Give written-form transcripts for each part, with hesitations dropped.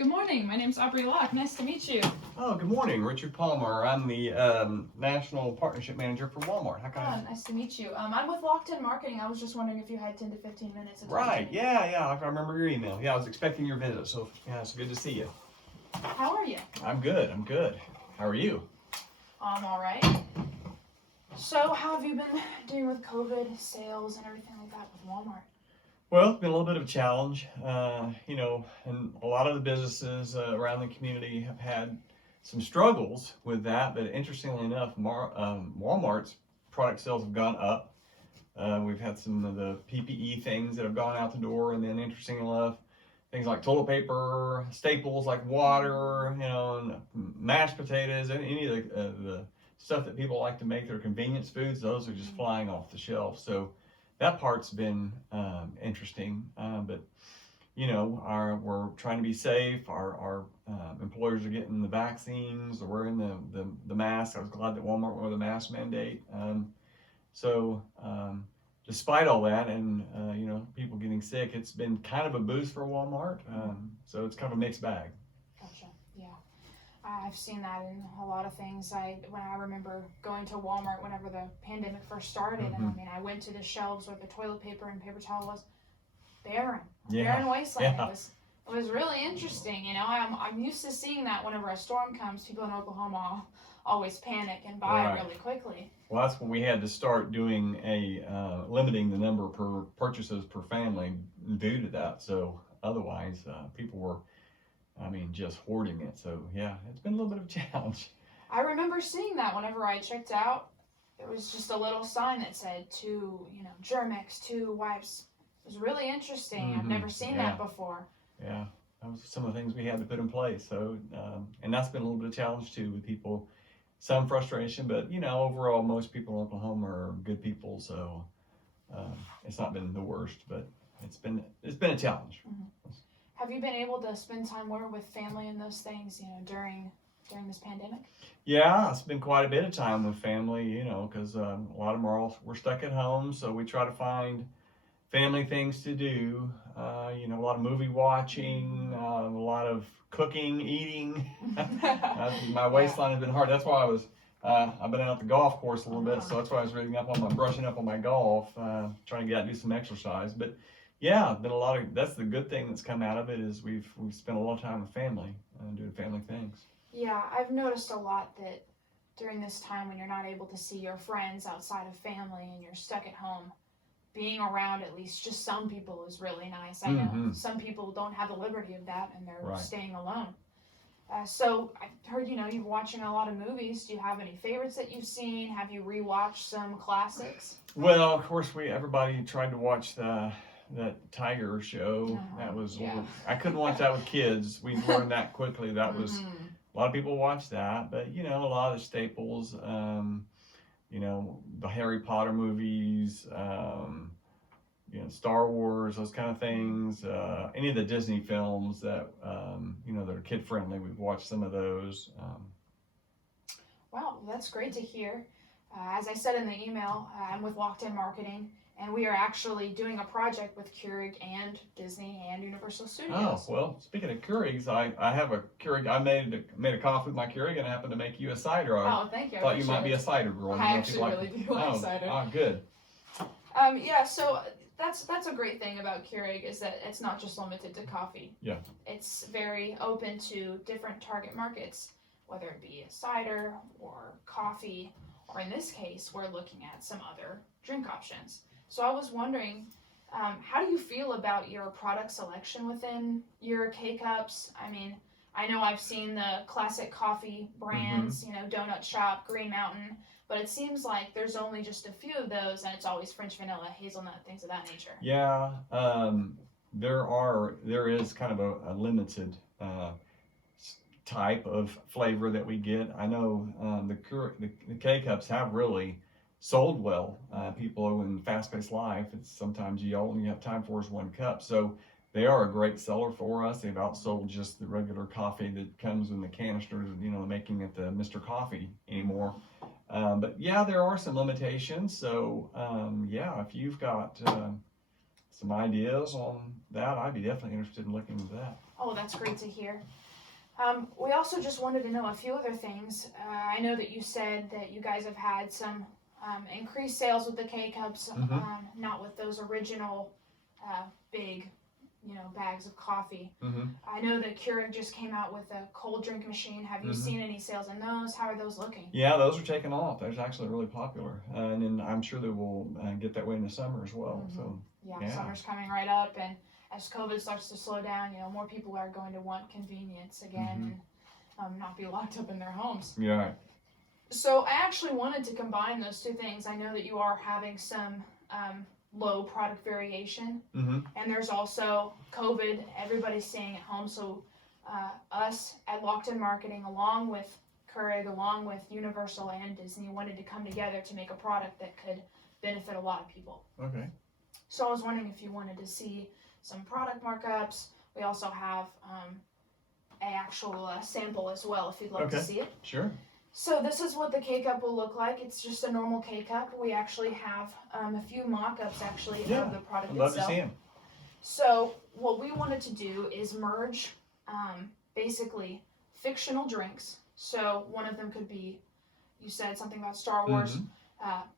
Good morning. My name's Aubrey Locke. Nice to meet you. Oh, good morning, Richard Palmer. I'm the National Partnership Manager for Walmart. How can I? Nice to meet you. I'm with Locked In Marketing. I was just wondering if you had 10 to 15 minutes. Right, yeah, I remember your email. Yeah, I was expecting your visit, so yeah, it's good to see you. How are you? I'm good. How are you? I'm all right. So, how have you been doing with COVID, sales, and everything like that with Walmart? Well, it's been a little bit of a challenge, and a lot of the businesses around the community have had some struggles with that, but interestingly enough, Walmart's product sales have gone up. We've had some of the PPE things that have gone out the door, and then interestingly enough, things like toilet paper, staples like water, and mashed potatoes, and any of the stuff that people like to make their convenience foods, those are just flying off the shelf. So that part's been interesting, but we're trying to be safe. Our employers are getting the vaccines, or wearing the mask. I was glad that Walmart wore the mask mandate. Despite all that, and people getting sick, it's been kind of a boost for Walmart. So it's kind of a mixed bag. Gotcha. Yeah, I've seen that in a lot of things. When I remember going to Walmart whenever the pandemic first started, and I mean, I went to the shelves where the toilet paper and paper towel was barren wasteland. Yeah. It was really interesting. I'm used to seeing that whenever a storm comes. People in Oklahoma always panic and buy really quickly. Well, that's when we had to start doing limiting the number per purchases per family due to that. So otherwise, people were, just hoarding it. So yeah, it's been a little bit of a challenge. I remember seeing that whenever I checked out. There was just a little sign that said Germex, 2 wipes. It was really interesting. I've never seen that before. Yeah, that was some of the things we had to put in place. So, and that's been a little bit of a challenge too with people. Some frustration, but overall, most people in Oklahoma are good people, so it's not been the worst, but it's been a challenge. Have you been able to spend time more with family and those things, during this pandemic? Yeah, it's been quite a bit of time with family, because a lot of them we're stuck at home, so we try to find family things to do. A lot of movie watching, a lot of cooking, eating. My waistline has been hard. That's why I've been out at the golf course a little bit, so that's why I was brushing up on my golf, trying to get out and do some exercise. But yeah, been that's the good thing that's come out of it is we've spent a lot of time with family, doing family things. Yeah, I've noticed a lot that during this time when you're not able to see your friends outside of family and you're stuck at home, being around at least just some people is really nice. I know some people don't have the liberty of that, and they're staying alone. So I heard, you're watching a lot of movies. Do you have any favorites that you've seen? Have you rewatched some classics? Well, of course, everybody tried to watch that Tiger show. That was I couldn't watch that with kids. We learned that quickly. That was a lot of people watched that, but a lot of the staples. The Harry Potter movies, Star Wars, those kind of things. Any of the Disney films that that are kid friendly, we've watched some of those. Wow, that's great to hear. As I said in the email, I'm with Locked In Marketing, and we are actually doing a project with Keurig and Disney and Universal Studios. Oh, well, speaking of Keurigs, I have a Keurig. I made a coffee with my Keurig, and I happened to make you a cider. Oh, thank you. I thought you might be a cider girl. I actually really do like cider. Oh, good. So that's a great thing about Keurig is that it's not just limited to coffee. Yeah. It's very open to different target markets, whether it be a cider or coffee, or in this case, we're looking at some other drink options. So I was wondering, how do you feel about your product selection within your K-Cups? I know I've seen the classic coffee brands, Donut Shop, Green Mountain, but it seems like there's only just a few of those, and it's always French vanilla, hazelnut, things of that nature. Yeah, there is kind of a limited type of flavor that we get. I know the K-Cups have really sold well. People in fast-paced life, it's sometimes all you have time for is one cup. So they are a great seller for us. They've outsold just the regular coffee that comes in the canisters, making it the Mr. Coffee anymore. But yeah, there are some limitations. So if you've got some ideas on that, I'd be definitely interested in looking into that. Oh, that's great to hear. We also just wanted to know a few other things. I know that you said that you guys have had some increased sales with the K-Cups, not with those original big, bags of coffee. I know that Keurig just came out with a cold drink machine. Have you seen any sales in those? How are those looking? Yeah, those are taking off. Those are actually really popular, and then I'm sure they will get that way in the summer as well. So yeah, summer's coming right up, and as COVID starts to slow down, more people are going to want convenience again and not be locked up in their homes. Yeah. So I actually wanted to combine those two things. I know that you are having some low product variation, and there's also COVID. Everybody's staying at home, so us at Locked In Marketing, along with Keurig, along with Universal and Disney, wanted to come together to make a product that could benefit a lot of people. Okay. So I was wondering if you wanted to see some product markups. We also have a actual sample as well, if you'd like to see it. Sure. So this is what the K-Cup will look like. It's just a normal K-Cup. We actually have a few mock-ups actually of the product I'd love itself. to see them. So what we wanted to do is merge basically fictional drinks. So one of them could be, you said something about Star Wars,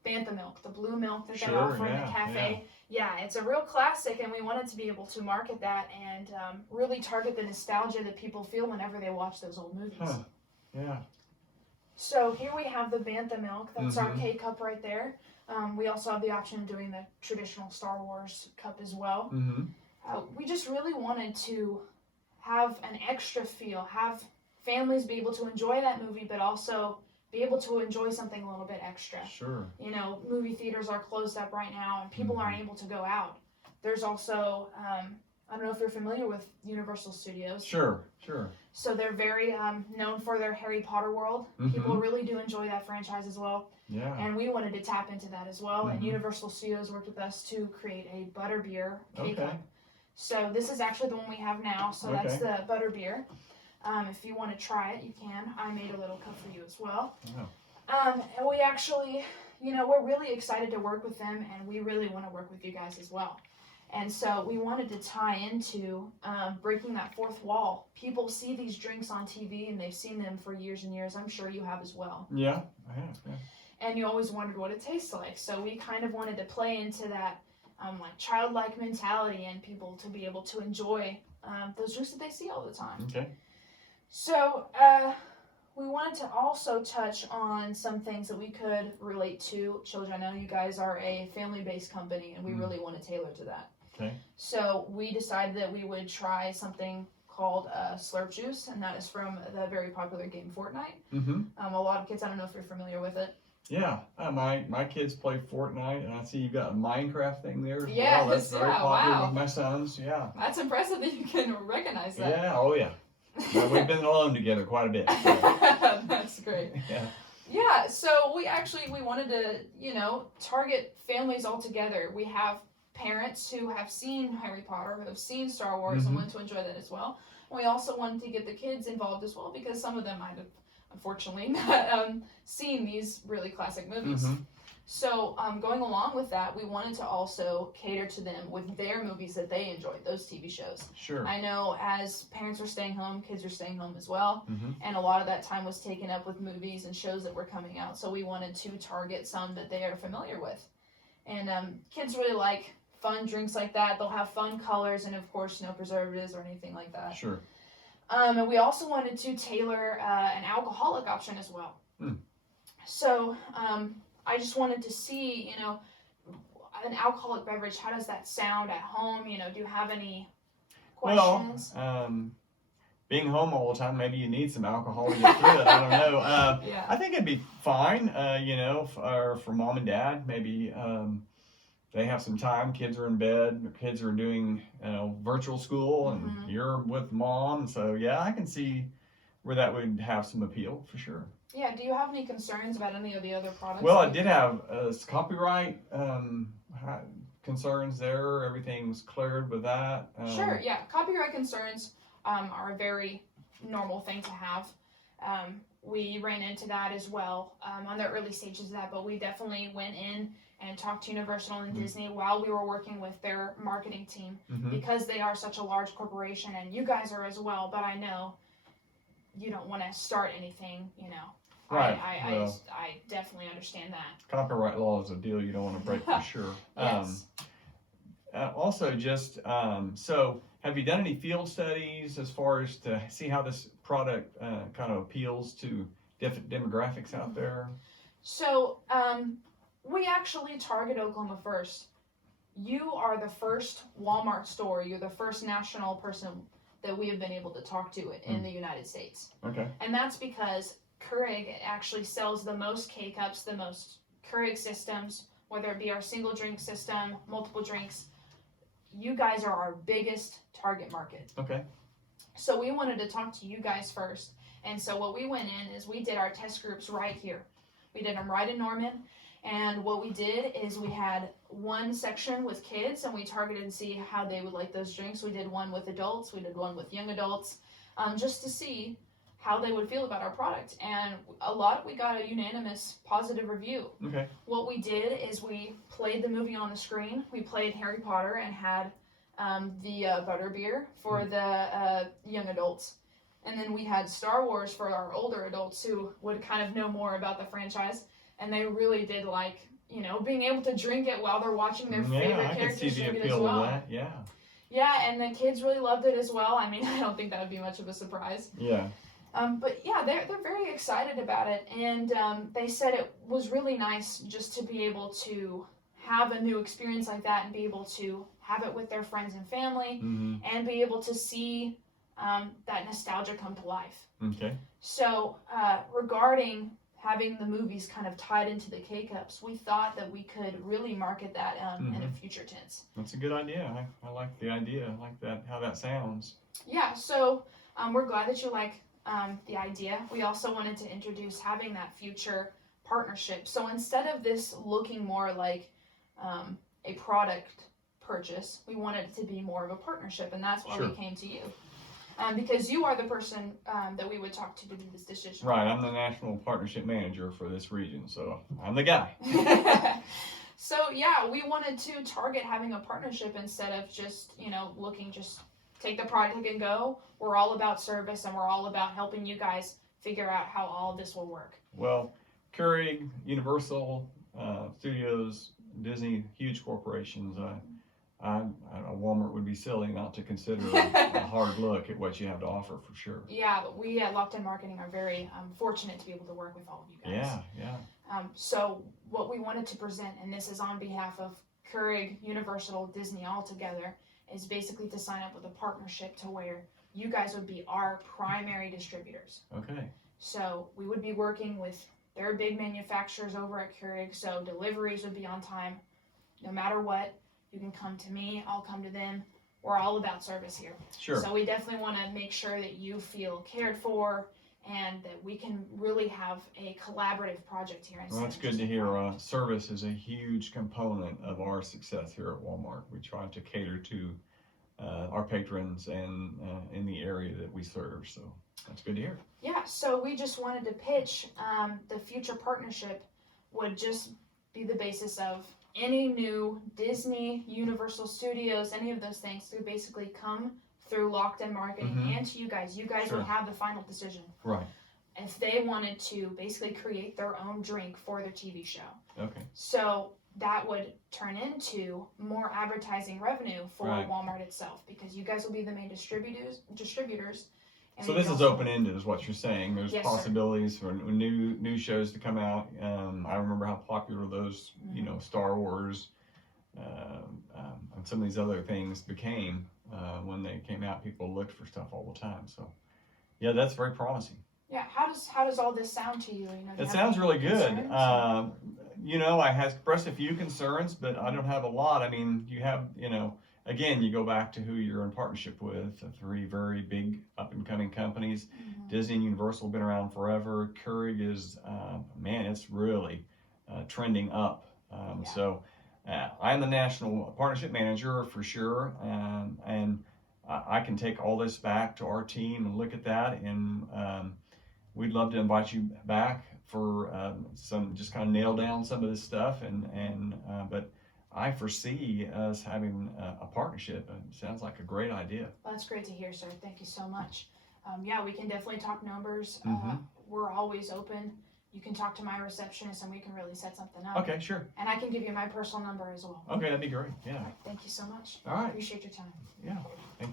Bantha milk, the blue milk that they offer in the cafe. Yeah, it's a real classic, and we wanted to be able to market that and really target the nostalgia that people feel whenever they watch those old movies. Yeah. So here we have the Bantha milk. That's our K-Cup right there. We also have the option of doing the traditional Star Wars cup as well. We just really wanted to have an extra feel, have families be able to enjoy that movie, but also be able to enjoy something a little bit extra. Sure. Movie theaters are closed up right now, and people aren't able to go out. There's also, I don't know if you're familiar with Universal Studios. Sure. So they're very known for their Harry Potter world. People really do enjoy that franchise as well. Yeah. And we wanted to tap into that as well. And Universal Studios worked with us to create a butterbeer K-Cup. So this is actually the one we have now. So that's the butterbeer. If you want to try it, you can. I made a little cup for you as well. And we actually, we're really excited to work with them, and we really want to work with you guys as well. And so we wanted to tie into breaking that fourth wall. People see these drinks on TV, and they've seen them for years and years. I'm sure you have as well. Yeah, I have. Yeah. And you always wondered what it tastes like. So we kind of wanted to play into that childlike mentality and people to be able to enjoy those drinks that they see all the time. Okay. So we wanted to also touch on some things that we could relate to children. I know you guys are a family-based company, and we really want to tailor to that. Okay. So we decided that we would try something called Slurp Juice, and that is from the very popular game Fortnite. A lot of kids, I don't know if you're familiar with it. Yeah, my kids play Fortnite, and I see you've got a Minecraft thing there as yes, well. That's very popular wow. with my sons. Yeah. That's impressive that you can recognize that. Yeah. Oh yeah. Well, we've been alone together quite a bit. So. That's great. Yeah. Yeah. So we wanted to target families all together. We have parents who have seen Harry Potter, who have seen Star Wars, and want to enjoy that as well. And we also wanted to get the kids involved as well, because some of them might have, unfortunately, not seen these really classic movies. So going along with that, we wanted to also cater to them with their movies that they enjoyed, those TV shows. Sure. I know as parents are staying home, kids are staying home as well, and a lot of that time was taken up with movies and shows that were coming out. So we wanted to target some that they are familiar with. And kids really like fun drinks like that. They'll have fun colors and, of course, no preservatives or anything like that. Sure. And we also wanted to tailor an alcoholic option as well. So I just wanted to see, an alcoholic beverage, how does that sound at home? Do you have any questions? Well, being home all the time, maybe you need some alcohol to get through it. I don't know. Yeah. I think it'd be fine, for mom and dad. Maybe they have some time. Kids are in bed. Their kids are doing, virtual school, and you're with mom. So, yeah, I can see where that would have some appeal for sure. Yeah, do you have any concerns about any of the other products? Well, I did have copyright concerns there. Everything was cleared with that. Sure, yeah. Copyright concerns are a very normal thing to have. We ran into that as well on the early stages of that, but we definitely went in and talked to Universal and Disney while we were working with their marketing team because they are such a large corporation, and you guys are as well, but I know you don't want to start anything, you know. Right. I definitely understand that. Copyright law is a deal you don't want to break for sure. Yes. Also, just so have you done any field studies as far as to see how this product kind of appeals to different demographics out there? So we actually target Oklahoma first. You are the first Walmart store. You're the first national person that we have been able to talk to in the United States. Okay. And that's because Keurig actually sells the most K-Cups, the most Keurig systems, whether it be our single drink system, multiple drinks. You guys are our biggest target market. Okay. So we wanted to talk to you guys first. And so what we went in is we did our test groups right here. We did them right in Norman. And what we did is we had one section with kids, and we targeted to see how they would like those drinks. We did one with adults. We did one with young adults, just to see how they would feel about our product. And we got a unanimous positive review. Okay. What we did is we played the movie on the screen. We played Harry Potter and had the butterbeer for the young adults. And then we had Star Wars for our older adults who would kind of know more about the franchise. And they really did like, you know, being able to drink it while they're watching their favorite characters drink it as well. That. Yeah. Yeah, and the kids really loved it as well. I mean, I don't think that would be much of a surprise. Yeah. But yeah, they're very excited about it, and they said it was really nice just to be able to have a new experience like that and be able to have it with their friends and family and be able to see that nostalgia come to life. Okay. So regarding having the movies kind of tied into the K-Cups, we thought that we could really market that in a future tense. That's a good idea. I like the idea. I like that, how that sounds. Yeah, so we're glad that you like the idea. We also wanted to introduce having that future partnership. So instead of this looking more like a product purchase, we wanted it to be more of a partnership, and that's why we came to you. Because you are the person that we would talk to do this decision. Right, I'm the national partnership manager for this region, so I'm the guy. So yeah, we wanted to target having a partnership instead of just, you know, just take the product and go. We're all about service, and we're all about helping you guys figure out how all of this will work. Well, Keurig, Universal Studios, Disney, huge corporations. Walmart would be silly not to consider a hard look at what you have to offer for sure. Yeah, we at Locked In Marketing are very fortunate to be able to work with all of you guys. Yeah. So what we wanted to present, and this is on behalf of Keurig, Universal, Disney all together, is basically to sign up with a partnership to where you guys would be our primary distributors. Okay. So we would be working with their big manufacturers over at Keurig, so deliveries would be on time. No matter what, you can come to me, I'll come to them. We're all about service here. Sure. So we definitely want to make sure that you feel cared for and that we can really have a collaborative project here. Well, that's good to hear. Service is a huge component of our success here at Walmart. We try to cater to our patrons and in the area that we serve. So that's good to hear. Yeah, so we just wanted to pitch the future partnership would just be the basis of any new Disney, Universal Studios, any of those things to basically come through Locked In Marketing and to you guys. You guys would have the final decision. Right. If they wanted to basically create their own drink for their TV show. Okay. So that would turn into more advertising revenue for Walmart itself, because you guys will be the main distributors. And so this is open-ended, is what you're saying. There's possibilities for new shows to come out. I remember how popular those, Star Wars and some of these other things became when they came out. People looked for stuff all the time. So, yeah, that's very promising. Yeah, how does all this sound to you? It sounds really good. I have expressed a few concerns, but I don't have a lot. I mean, you have, again, you go back to who you're in partnership with. Three very big up-and-coming companies. Disney and Universal have been around forever. Keurig is, it's really trending up. So I am the national partnership manager for sure, and I can take all this back to our team and look at that and we'd love to invite you back for some, just kind of nail down some of this stuff, but I foresee us having a partnership. It sounds like a great idea. Well, that's great to hear, sir. Thank you so much. Yeah, we can definitely talk numbers. Mhm. We're always open. You can talk to my receptionist and we can really set something up. Okay, sure. And I can give you my personal number as well. Okay, that'd be great. Yeah. All right, thank you so much. All right. Appreciate your time. Yeah. Thank you.